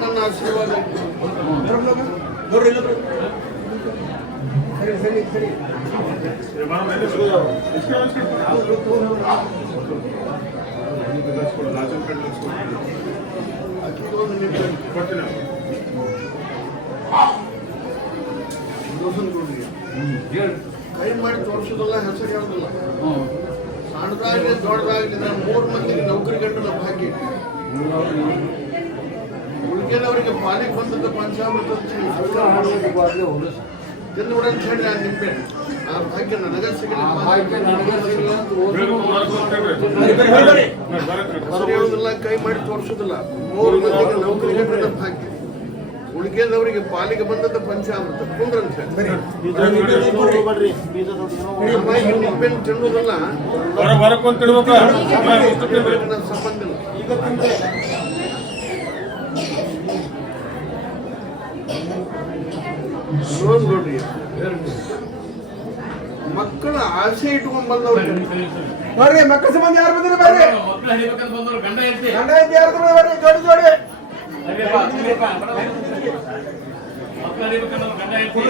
ನನ್ನ ಆಶೀರ್ವಾದ ನೋಡ್ರಿ. ಸರಿ ಸರಿ ಸರಿ. ಕೊಡ್ತೀನಿ. ಬಸವನಗುಡಿಗೆ ಹೇಳಿ. ಕೈ ಮಾಡಿ ತೋರಿಸೋದಿಲ್ಲ, ಹೆಸರು ಹೇಳೋದಿಲ್ಲ. ಹ್ಞೂ. ಸಣ್ಣದಾಗಲಿ ದೊಡ್ಡದಾಗಲಿ ನಾನು 3 ಮಂದಿಗೆ ನೌಕರಿ ಗಂಟಲ ಭಾಗ್ಯ. ಉಳಿಗೆದವರಿಗೆ ಪಾಲಿಗೆ ಬಂದದ್ದು ಪಂಚಾಮೃತ ತಿಂದು ಬಿಡ ಅಂತ ಹೇಳಿ ನಾನು ನಿಂಬೆ ಆ ಭಾಗ್ಯ ನನಗೆ ಸಿಗಲಿ, ಹೆಸರು ಹೇಳೋದಿಲ್ಲ, ಕೈ ಮಾಡಿ ತೋರಿಸೋದಿಲ್ಲ. 3 ಮಂದಿಗೆ ನೌಕರಿ ಗಂಟಲ ಭಾಗ್ಯ. ಉಳಿಗೆದವರಿಗೆ ಪಾಲಿಗೆ ಬಂದದ್ದು ಪಂಚಾಮೃತ ಕುಂದ್ರಂತ ಹೇಳಿ ನಿಂಬೆನ್ನು ತಿನ್ನೋದಿಲ್ಲ, ನನ್ನ ಸಂಬಂಧ ಇಲ್ಲ. ನೋಡ್ರಿ, ಮಕ್ಕಳ ಆಸೆ ಇಟ್ಕೊಂಡ್ ಬಂದವ್ರು ಬರ್ರಿ ಮಕ್ಕಳ ಸಂಬಂಧ ಯಾರು ಬಂದಿರಿ? ಬರ್ರಿ ಮಕ್ಳು ಹಿಡಿಬೇಕಂತ ಬಂದವ್ರು ಗಂಡ ಹೆಂಡ್ತಿ. ಗಂಡ ಐತಿ ಯಾರು ಬರ್ರಿ ಜೋಡಿ ಜೋಡಿ ಮಕ್ಳು ಹಿಡಿಬೇಕಂತ ಗಂಡ ಹೆಂಡ್ತಿ.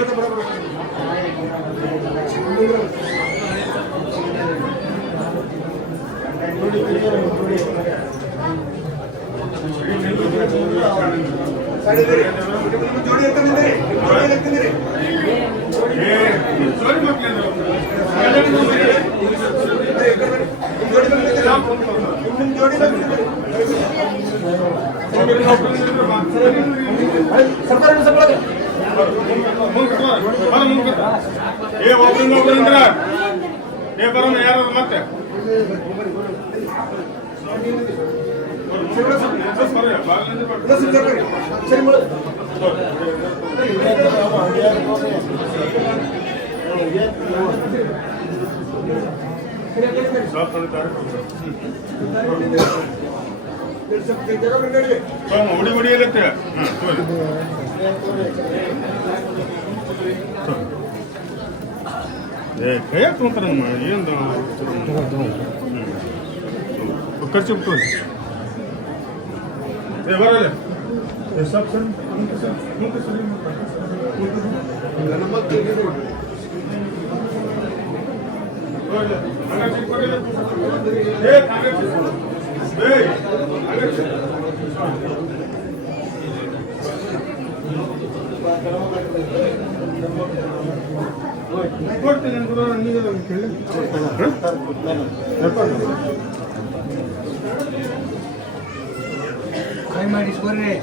ಜೋಡಿ ಎತ್ತಂದಿರಿ, ಜೋಡಿ ಎತ್ತಂದಿರಿ. ಯಾರು ಮತ್ತೆ ಹುಡಿ ಹುಡಿಯಲ್ಲತ್ತೆ ಕೈ ತೊಗೊಂತಾರಮ್ಮ ಏನು ಖರ್ಚು ಬಿಟ್ಟು ಬರಲ್ಲ सब सर ಗಣಮಕ್ಕಳಿಗೆ ನೋಡ್ರಿ, ಕೈ ಮಾಡಿ ಬರ್ರಿ.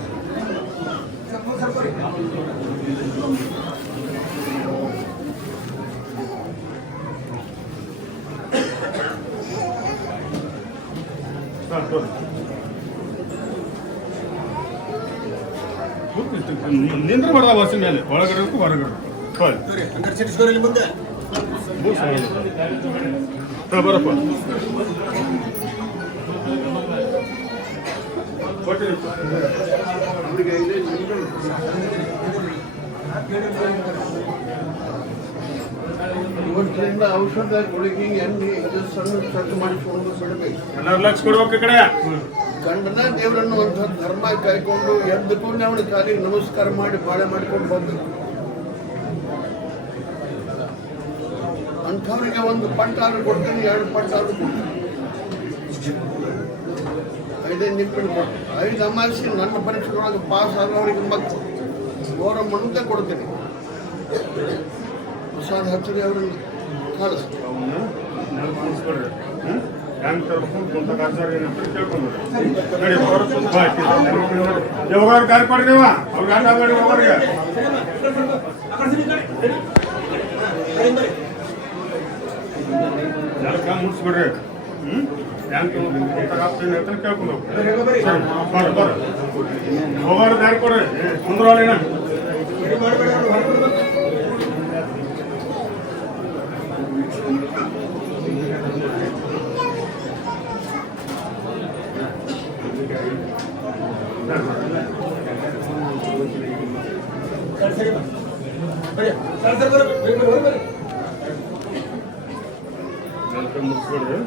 ನಿಂದ್ರ ಮಾಡ್ದ ಬಸ್ಸಿನ ಮೇಲೆ ಒಳಗಡೆ ಹೊರಗಡೆ ಬರಪ್ಪ ಅವ್ರಿಗೆ ಇಲ್ಲೇ ನಿಂತ್ಕೊಂಡು ಇವತ್ತಿನಿಂದ ಔಷಧ ಗುಳಿಗೆ ಎಣ್ಣೆ ಇದು ಸಣ್ಣ ಖರ್ಚು ಮಾಡಿಕೊಂಡು ಬಿಡಬೇಕು. 12 ಲಕ್ಷ ಕೊಡ್ಬೇಕು ಈ ಕಡೆ ಗಂಡನ ದೇವರನ್ನು ಒಂದು ಧರ್ಮ ಕಾಯ್ಕೊಂಡು ಎದ್ದು ಕೂಡ ಅವನ ಕಾಲಿಗೆ ನಮಸ್ಕಾರ ಮಾಡಿ ಬಾಳೆ ಮಾಡ್ಕೊಂಡು ಬಂದರು. ಅಂಥವ್ರಿಗೆ ಒಂದು ಪಟ್ಟ ಆದ್ರೂ ಕೊಡ್ತೀನಿ, 2 ಪಟ್ಟ ಆದ್ರೂ ಕೊಡ್ತೀನಿ, 5 ನಿಂಪಿನ ಕೊಟ್ಟು 5 ಅಮಾಸಿ ನನ್ನ ಪರೀಕ್ಷೆಗಳೊಳಗೆ ಪಾಸ್ ಆದವರಿಗೆ ಮತ್ತು ಅವರ ಮುಂದೆ ಕೊಡ್ತೀನಿ. ಪ್ರಸಾದ ಹಚ್ಚರಿ ಅವ್ರನ್ನ ಕಳಿಸ್ತೀನಿ. ಯಾವಾಗ ಗಾಡಿ ಕೊಡ್ರಿ ನೀವು ಅವ್ರಿಗೆ ಅನ್ನ ಮಾಡಿ ಹೋಗೋರಿಗೆ ಮುಗಿಸ್ಬಿಡ್ರಿ. ಕೇಳ್ಕೊಂಡು ಹೋಗೋರು ಗಾಡಿ ಕೊಡ್ರಿ ಕುಂದ್ರವಾಲೇನ ಮುಗಿಸ್ಬಿಡ್ರಿ.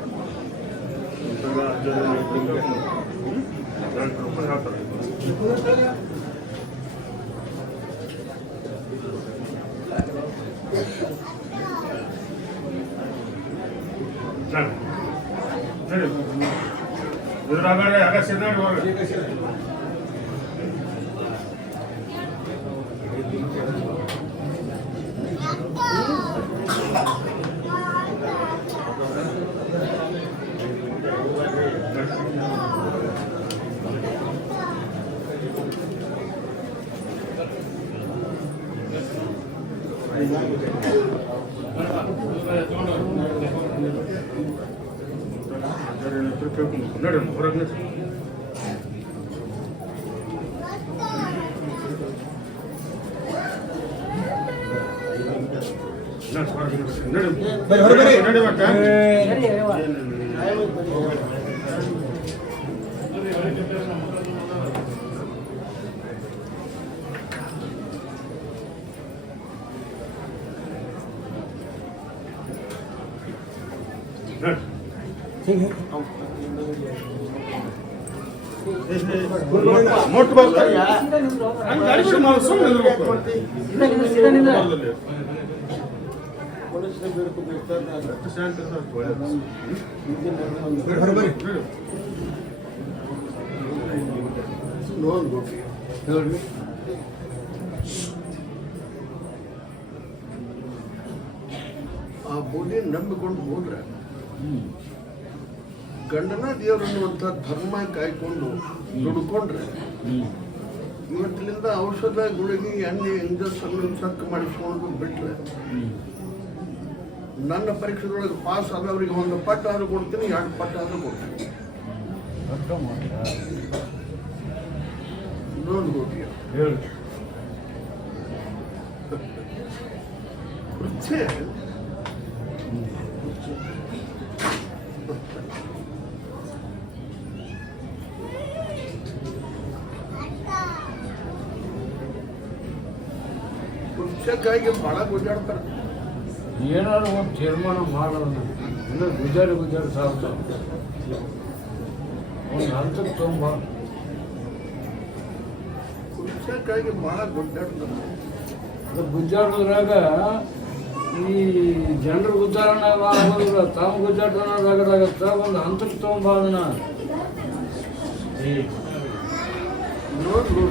ಇದ್ರಾಗ ಆಗ ಸಿದ್ಧಾಡಿ ಹೊರಗೆ ಕೇಳ್ಕೊಂಡು ನಡಿ ಹೊರಗೆ ನಡಿ. ನಡಿ ಬರ್ರಿ ಹೊರಗೆ ಬರ್ರಿ. ನಡಿ ಮಕ್ಕ. ಮೊಟ್ಟ ಬರ್ತಾರೆ. ಹಂಗ್ ಗಾಡಿ ಬಿಡು ಮಾಡು, ಸುಮ್ನೆ ನಿಂದ್ರಬೇಕು. ಹೊಲದಲ್ಲಿ. ಎಷ್ಟು ಶಾಂತಿ ಇರ್ತದೆ ಅಷ್ಟು ಒಳ್ಳೆದು. ಬರ್ರಿ ಹೊರಗೆ ಬರ್ರಿ. ನಡಿ. ನೋಡ್ ಗೋಪಿ ಹೇಳಿ ಆ ಬೋಧಿ ನಂಬಿಕೊಂಡು ಹೋದ್ರೆ ಗಂಡನ ದೇವರನ್ನುವಂಥ ಧರ್ಮ ಕಾಯ್ಕೊಂಡು ದುಡ್ಕೊಂಡ್ರೆ ಇವತ್ತಿನಿಂದ ಔಷಧ ಗುಳಿಗೆ ಎಣ್ಣೆ ಇಂಜೆಕ್ಷನ್ ಸಕ್ ಮಾಡಿಸ್ಕೊಂಡು ಬಿಟ್ರೆ ನನ್ನ ಪರೀಕ್ಷೆದೊಳಗೆ ಪಾಸ್ ಆದವರಿಗೆ ಒಂದು ಪಟ್ಟ ಆದ್ರೂ ಕೊಡ್ತೀನಿ, 2 ಪಟ್ಟ ಆದ್ರೂ ಕೊಡ್ತೀನಿ. ನೋಡಿ ಗೋಪಿ ಹೇಳಿ ವೃಕ್ಷೆ ವೃಕ್ಷಕ್ಕಾಗಿ ಬಹಳ ಗುಡ್ಡಾಡ್ತಾರೆ. ಏನಾದ್ರು ಒಂದು ತೀರ್ಮಾನ ಮಾಡೋಣ. ಇಲ್ಲ ಗುಜಾರಿ ಸಾಕು, ಒಂದು ಹಂತಕ್ಕೆ ತುಂಬ ವೃಕ್ಷಕ್ಕಾಗಿ ಬಹಳ ಗುಡ್ಡಾಡ್ತಾರೆ. ಗುಜ್ಜಾಡೋದ್ರಾಗ ಈ ಜನರ ಗುಜ್ಜಾರಣ ಆಗೋದಿಲ್ಲ, ತಾವು ಗುಜ್ಜಾಡೋದಾಗತ್ತ. ಒಂದು ಹಂತಕ್ಕೆ ತೊಗೊಂಬ ಅದನ್ನ. ನೋಡ್ರಿ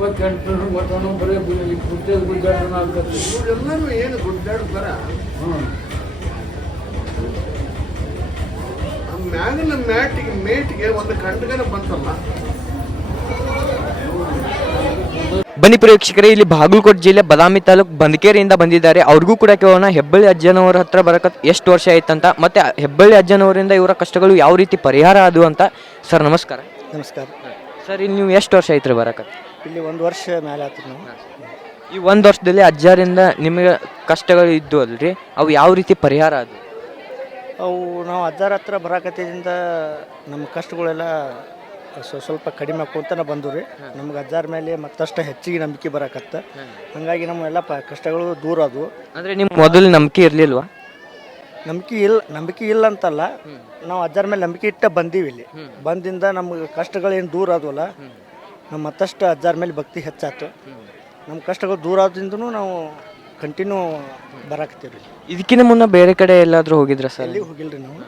28 ಮಟ್ಟನು ಬರೀ ಗುಡ್ಡದ ಗುಜ್ಜಾಡೋಣ ಆಗ್ತದೆ. ಇವರೆಲ್ಲರೂ ಏನು ಗುಡ್ಡಾಡ್ತಾರ, ಮ್ಯಾಗಿನ ಮೇಟಿಗೆ ಒಂದು ಕಂಡಗನ ಬಂತಲ್ಲ. ಬನ್ನಿ ಪ್ರೇಕ್ಷಕರೇ, ಇಲ್ಲಿ ಬಾಗಲಕೋಟೆ ಜಿಲ್ಲೆ ಬದಾಮಿ ತಾಲೂಕು ಬಂದಕೇರಿಯಿಂದ ಬಂದಿದ್ದಾರೆ. ಅವ್ರಿಗೂ ಕೂಡ ಕೇಳೋಣ ಹೆಬ್ಬಳ್ಳಿ ಅಜ್ಜನವರ ಹತ್ರ ಬರಕತ್ ಎಷ್ಟು ವರ್ಷ ಆಯ್ತಂತ, ಮತ್ತೆ ಹೆಬ್ಬಳ್ಳಿ ಅಜ್ಜನವರಿಂದ ಇವರ ಕಷ್ಟಗಳು ಯಾವ ರೀತಿ ಪರಿಹಾರ ಆದವು ಅಂತ. ಸರ್ ನಮಸ್ಕಾರ. ನಮಸ್ಕಾರ ಸರ್, ಇಲ್ಲಿ ನೀವು ಎಷ್ಟು ವರ್ಷ ಆಯ್ತು ರೀ ಬರಕತ್? ಇಲ್ಲಿ 1 ವರ್ಷ ಮೇಲೆ ಆಯ್ತು ನಾವು. ಈ 1 ವರ್ಷದಲ್ಲಿ ಅಜ್ಜರಿಂದ ನಿಮಗೆ ಕಷ್ಟಗಳು ಇದ್ದು ಅಲ್ರಿ, ಅವು ಯಾವ ರೀತಿ ಪರಿಹಾರ ಆದವು? ಅವು ನಾವು ಅಜ್ಜಾರ ಹತ್ರ ಬರಾಕತ್ತಿದಿಂದ ನಮ್ಮ ಕಷ್ಟಗಳೆಲ್ಲ ಸ್ವಲ್ಪ ಕಡಿಮೆ ಆಕೋಂತನ ಬಂದು ರೀ. ನಮ್ಗೆ ಅಜ್ಜಾರ ಮೇಲೆ ಮತ್ತಷ್ಟು ಹೆಚ್ಚಿಗೆ ನಂಬಿಕೆ ಬರಾಕತ್ತ. ಹಾಗಾಗಿ ನಮ್ಮ ಎಲ್ಲ ಕಷ್ಟಗಳು ದೂರ ಆದವು. ಅಂದರೆ ನಿಮ್ಮ ಮೊದಲು ನಂಬಿಕೆ ಇರಲಿಲ್ವಾ? ನಂಬಿಕೆ ಇಲ್ಲ ಅಂತಲ್ಲ, ನಾವು ಅಜ್ಜಾರ ಮೇಲೆ ನಂಬಿಕೆ ಇಟ್ಟ ಬಂದೀವಿ. ಇಲ್ಲಿ ಬಂದಿಂದ ನಮ್ಗೆ ಕಷ್ಟಗಳೇನು ದೂರ ಆದವಲ್ಲ, ನಮ್ಮ ಮತ್ತಷ್ಟು ಅಜ್ಜಾರ ಮೇಲೆ ಭಕ್ತಿ ಹೆಚ್ಚಾಯ್ತು. ನಮ್ಮ ಕಷ್ಟಗಳು ದೂರ ಆದ್ರಿಂದನೂ ನಾವು ಕಂಟಿನ್ಯೂ ಬರಾಕತ್ತೀವಿ ರೀ. ಇದಕ್ಕಿಂತ ಮುನ್ನ ಬೇರೆ ಕಡೆ ಎಲ್ಲಾದರೂ ಹೋಗಿದ್ರ ಸರ್? ಎಲ್ಲಿ ಹೋಗಿಲ್ರಿ ನಾವು.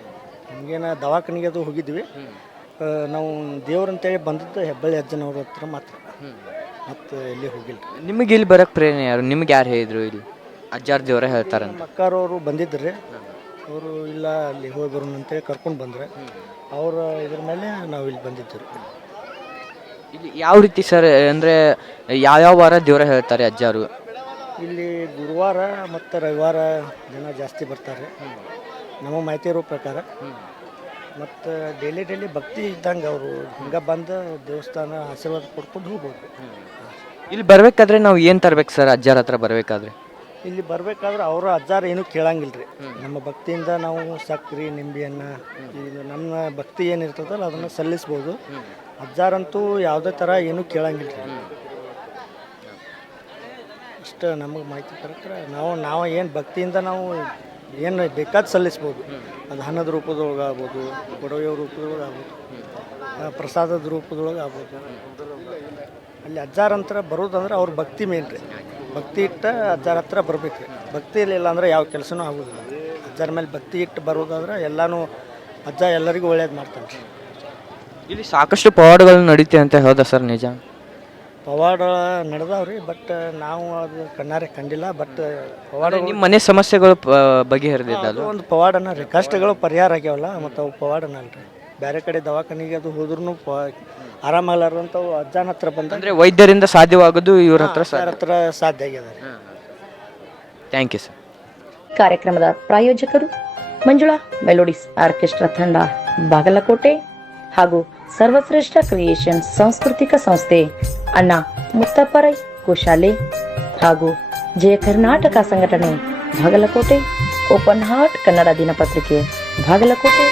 ನಮಗೇನ ದವಾಖಾನಿಗೆ ಅದು ಹೋಗಿದ್ವಿ. ನಾವು ದೇವ್ರಂತೇಳಿ ಬಂದದ್ದು ಹೆಬ್ಬಳ್ಳಿ ಅಜ್ಜನವ್ರ ಹತ್ರ ಮಾತ್ರ, ಮತ್ತು ಎಲ್ಲಿ ಹೋಗಿಲ್ಲ. ನಿಮಗೆ ಇಲ್ಲಿ ಬರೋಕ್ಕೆ ಪ್ರೇರಣೆ ಯಾರು? ನಿಮ್ಗೆ ಯಾರು ಹೇಳಿದ್ರು ಇಲ್ಲಿ ಅಜ್ಜಾರ್ ದೇವರೇ ಹೇಳ್ತಾರಂತ? ನಮ್ಮ ಅಕ್ಕಾರವರು ಬಂದಿದ್ರಿ. ಅವರು ಇಲ್ಲ ಅಲ್ಲಿ ಹೋಗಿ ಬರೋಣ ಅಂತೇಳಿ ಕರ್ಕೊಂಡು ಬಂದರೆ ಅವರ ಇದ್ರ ಮೇಲೆ ನಾವು ಇಲ್ಲಿ ಬಂದಿದ್ದರು. ಇಲ್ಲಿ ಯಾವ ರೀತಿ ಸರ್, ಅಂದರೆ ಯಾವ್ಯಾವ ವಾರ ದೇವರ ಹೇಳ್ತಾರೆ ಅಜ್ಜಾರು? ಇಲ್ಲಿ ಗುರುವಾರ ಮತ್ತು ರವಿವಾರ ಜನ ಜಾಸ್ತಿ ಬರ್ತಾರೆ ನಮ್ಮ ಮಾಹಿತಿ ಇರೋ ಪ್ರಕಾರ. ಮತ್ತು ಡೈಲಿ ಭಕ್ತಿ ಇದ್ದಂಗೆ ಅವರು ಹಿಂಗೆ ಬಂದು ದೇವಸ್ಥಾನ ಆಶೀರ್ವಾದ ಕೊಡ್ಕೊಂಡು ಹೋಗ್ಬೋದು. ಇಲ್ಲಿ ಬರಬೇಕಾದ್ರೆ ನಾವು ಏನು ತರ್ಬೇಕು ಸರ್ ಅಜ್ಜಾರ ಹತ್ರ ಬರಬೇಕಾದ್ರೆ? ಇಲ್ಲಿ ಬರಬೇಕಾದ್ರೆ ಅವರ ಅಜ್ಜಾರು ಏನೂ ಕೇಳಂಗಿಲ್ಲ ರೀ. ನಮ್ಮ ಭಕ್ತಿಯಿಂದ ನಾವು ಸಕ್ರೆ ನಿಂಬೆಯನ್ನು ಇದು ನಮ್ಮ ಭಕ್ತಿ ಏನಿರ್ತದಲ್ಲ ಅದನ್ನು ಸಲ್ಲಿಸ್ಬೋದು. ಅಜ್ಜಾರಂತೂ ಯಾವುದೇ ಥರ ಏನೂ ಕೇಳಂಗಿಲ್ಲ ರೀ. ಇಷ್ಟು ನಮಗೆ ಮಾಹಿತಿ ಪ್ರಕಾರ ನಾವು ಏನು ಭಕ್ತಿಯಿಂದ ನಾವು ಏನು ಬೇಕಾದ ಸಲ್ಲಿಸ್ಬೋದು. ಅದು ಹಣದ ರೂಪದೊಳಗೆ ಆಗ್ಬೋದು, ಕೊಡವೆಯ ರೂಪದೊಳಗೆ ಆಗ್ಬೋದು, ಪ್ರಸಾದದ ರೂಪದೊಳಗೆ ಆಗ್ಬೋದು. ಅಲ್ಲಿ ಅಜ್ಜಾರ ಹತ್ರ ಬರೋದಂದ್ರೆ ಅವ್ರ ಭಕ್ತಿ ಮೇನ್ ರೀ. ಭಕ್ತಿ ಇಟ್ಟ ಅಜ್ಜಾರ ಹತ್ರ ಬರ್ಬೇಕು ರೀ. ಭಕ್ತಿ ಇರಲಿಲ್ಲ ಅಂದರೆ ಯಾವ ಕೆಲಸನೂ ಆಗೋದಿಲ್ಲ. ಅಜ್ಜಾರ ಮೇಲೆ ಭಕ್ತಿ ಇಟ್ಟು ಬರೋದಾದ್ರೆ ಎಲ್ಲನೂ ಅಜ್ಜ ಎಲ್ಲರಿಗೂ ಒಳ್ಳೇದು ಮಾಡ್ತಾನೆ ರೀ. ಇಲ್ಲಿ ಸಾಕಷ್ಟು ಪವಾಡಗಳು ನಡೀತೆ ಅಂತ ಹೌದಾ ಸರ್? ನಿಜ ಪವಾಡ ನಡೆದಾವ್ರಿ, ಬಟ್ ನಾವು ಅದು ಕಣ್ಣಾರೆ ಕಂಡಿಲ್ಲ. ಬಟ್ ಪವಾಡ ನಿಮ್ಮ ಮನೆ ಸಮಸ್ಯೆಗಳು ಬಗೆಹರಿದಿದ್ದಲ್ಲ? ಒಂದು ಪವಾಡನ ರೀ. ಕಷ್ಟಗಳು ಪರಿಹಾರ ಆಗ್ಯಾವಲ್ಲ, ಮತ್ತು ಅವು ಪವಾಡನ ಅಲ್ರಿ. ಬೇರೆ ಕಡೆ ದವಾಖಾನಿಗೆ ಅದು ಹೋದ್ರೂ ಆರಾಮಾಗಲಾರಂಥವು ಅಜ್ಜನ ಹತ್ರ ಬಂದ ಅಂದರೆ ವೈದ್ಯರಿಂದ ಸಾಧ್ಯವಾಗೋದು ಇವ್ರ ಹತ್ರ ಹತ್ರ ಸಾಧ್ಯ ಆಗ್ಯದ ರೀ. Thank you sir. ಕಾರ್ಯಕ್ರಮದ ಪ್ರಾಯೋಜಕರು ಮಂಜುಳಾ ಮೆಲೋಡಿಸ್ ಆರ್ಕೆಸ್ಟ್ರಾ ತಂಡ ಬಾಗಲಕೋಟೆ ಹಾಗೂ ಸರ್ವಶ್ರೇಷ್ಠ ಕ್ರಿಯೇಷನ್ ಸಾಂಸ್ಕೃತಿಕ ಸಂಸ್ಥೆ ಅಣ್ಣ ಮುತ್ತಪ್ಪರೈ ಗೋಶಾಲೆ ಹಾಗೂ ಜಯ ಕರ್ನಾಟಕ ಸಂಘಟನೆ ಬಾಗಲಕೋಟೆ, ಓಪನ್ ಹಾರ್ಟ್ ಕನ್ನಡ ದಿನಪತ್ರಿಕೆ ಬಾಗಲಕೋಟೆ.